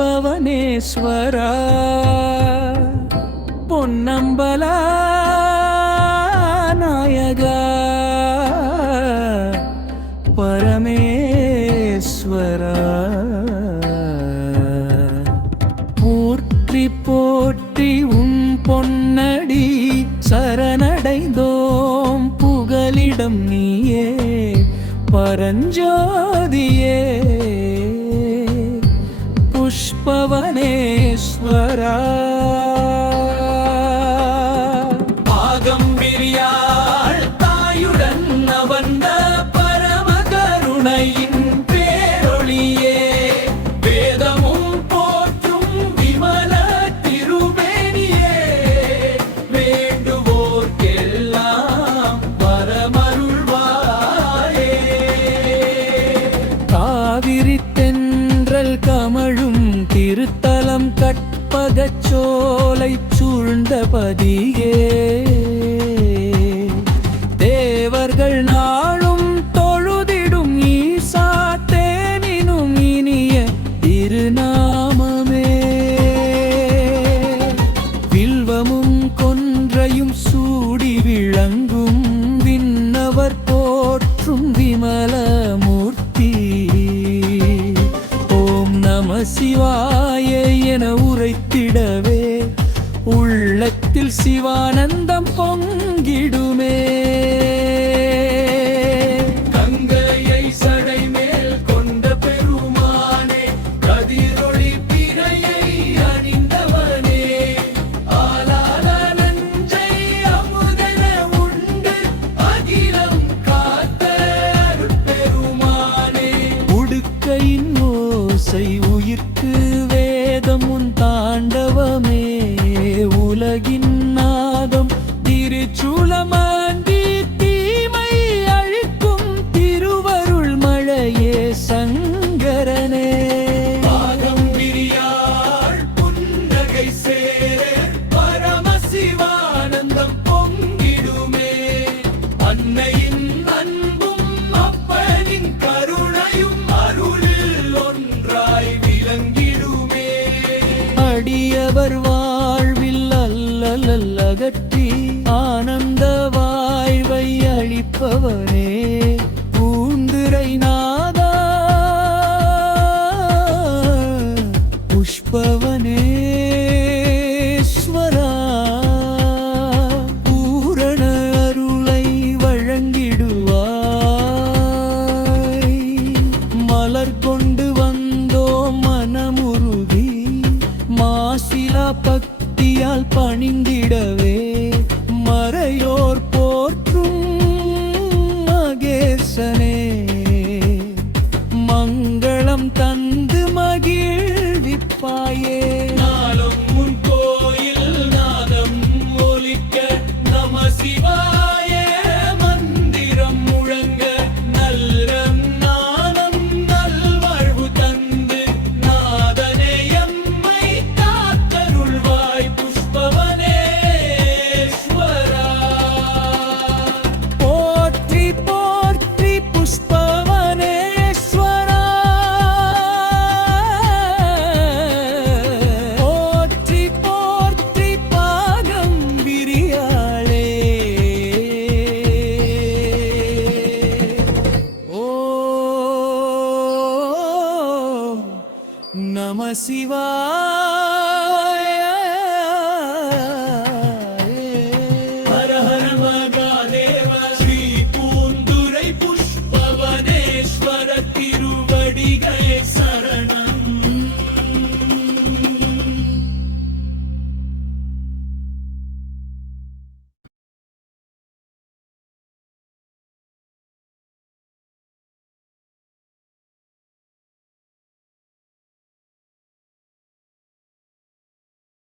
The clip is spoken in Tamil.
புஷ்பவனேஸ்வரா பொன்னம்பல நாயகா பரமேஸ்வரா போற்றி போற்றி உன் பொன்னடி சரணடைந்தோம் புகலிடம் நீயே பரஞ்சோதியே புஷ்பவனேஸ்வரா பாகம்பிரியாள் தாயுடன் வந்த பரம கருணையின் பேரொளியே வேதமும் போற்றும் விமல திருமேனியே வேண்டுவோர்க்கெல்லாம் வரமருள்வாயே காவிரி தென்றல் கமழும் திருத்தலம் கற்பகச் சோலை சூழ்ந்த பதியே தேவர்கள் நாளும் தொழுதிடும் ஈசா தேனினும் இனிய திருநாமமே வில்வமும் கொன்றையும் சூடி விளங்கும் விண்ணவர் போற்றும் விமலமூர்த்தி சிவாய என உரைத்திடவே உள்ளத்தில் சிவானந்தம் பொங்கிடுமே கங்கையை சடை மேல் கொண்ட பெருமானே கதிரொளி பிறையை அணிந்தவனே ஆலால நஞ்சை அமுதன உண்டு அகிலம் காத்த அருட்பெருமானே உடுக்கையின் ஓசை உயிர்க்கு வேதம் உன் தாண்டவமே உலகின் நாதம் திருச்சூலமாண்டி தீமை அழிக்கும் திருவருள் மழையே சங்கரனே பாகம்பிரியாள் புன்னகை சேர் பரமசிவானந்தம் பொங்கிடுமே அன்னையின் அன்பும் அப்பனின் கருணையும் அருளில் ஒன்றாய் விளங்கிடுமே அடியவர் வாழ்வில் அல்லல் அகற்றி ஆனந்த வாழ்வை அளிப்பவனே பூந்துரை நாதா புஷ்பவனேஸ்வரா பூரண அருளை வழங்கிடுவாய் மலர் கொண்டு வந்தோம் மனமுருகி மாசிலா பக்தியால் பணிந்திடவே மறையோர் போற்றும் மகேசனே மங்களம் தந்து மகிழ்விப்பாயே நாளும் உன் கோயில் நாதம் ஒலிக்க நம சிவாய மந்திரம் முழங்க நல்ல நாதம் நல்வாழ்வு தந்து நாதனே எம்மை காத்தருள்வாய் புஷ்பவனேஸ்வரா போற்றி போற்றி புஷ்பவனேஸ்வரா போற்றி போற்றி பாகம்பிரியாளே ஓ நம சிவாய